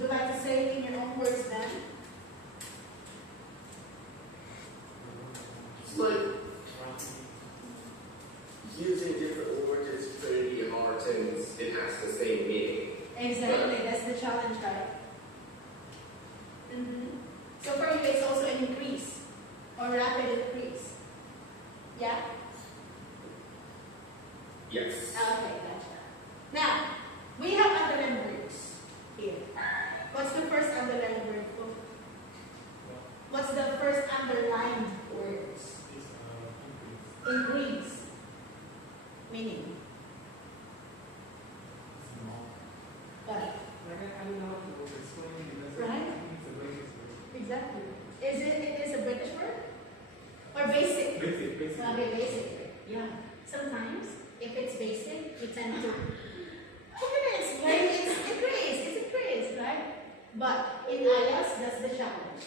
Would you like to say it in your own words then? It's like using different words is pretty hard since it has the same meaning. Exactly, that's the challenge, right? So for you, it's also an increase or rapid increase. Yeah? Yes. Okay, gotcha. Now, we have underlined words here. What's the first underlined word? What's the first underlined words? Increase. Meaning? What? Right? Exactly. It is a British word? Or basic? Basic. Okay, basic. Yeah. Sometimes, if it's basic, we tend to it's a craze, right? But in IELTS, that's the challenge.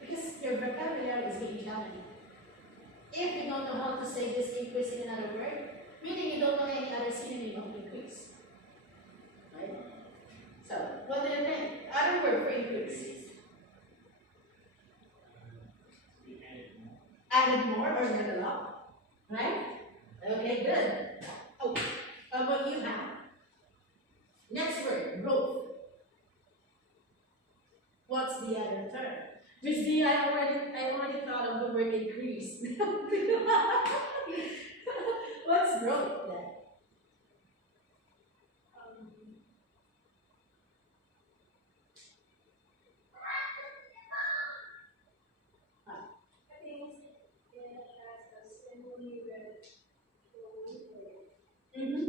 Because your vocabulary is being challenged. If you don't know how to say this increase in another word, meaning you don't know any other synonym of increase. Right? So, what do you think? Other word for increase? Added more or level up? Right? Okay, good. Oh, how about you, Hannah? Next word, growth. What's the other term? Miss D, I already thought of the word increase. What's growth then?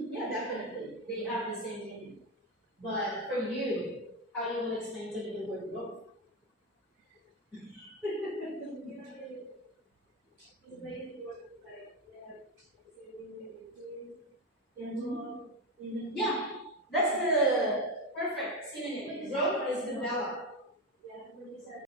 Yeah, definitely. They have the same meaning. But for you, how you will explain to me the word growth? Yeah, that's the perfect synonym. Growth is develop.